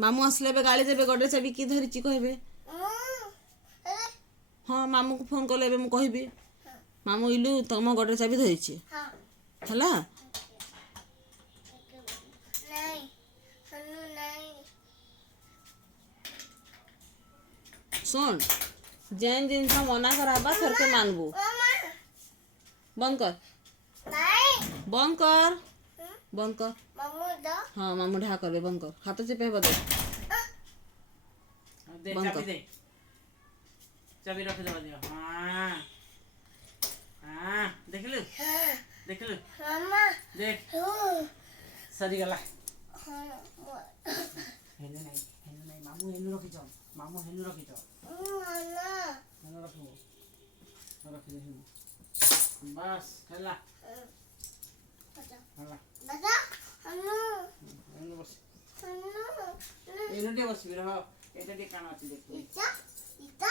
मामू आसले गाड़ी देवे गडे चाबी कि धरी कहबे हाँ मामू को फोन कले मु कहबी मामू इलू तुम गडे चाबी धरी है सुन जैन जिनस मना कराबा थर के मानबू बंद कर बंद कर बंद कर हाँ मामू ढा कर बंद कर हाथ चेपे बदे बंद कर चाबी रख दे हाँ हाँ देख लो देख सरी गला हेनु नहीं मामू हेनु रखी जाओ मामू हेनु रखी जाओ हेनु रखो रख दे हेनु बस खेला हेला दादा हेनु बस हेनु टे बस रह एटा टे काना अछि देख इटा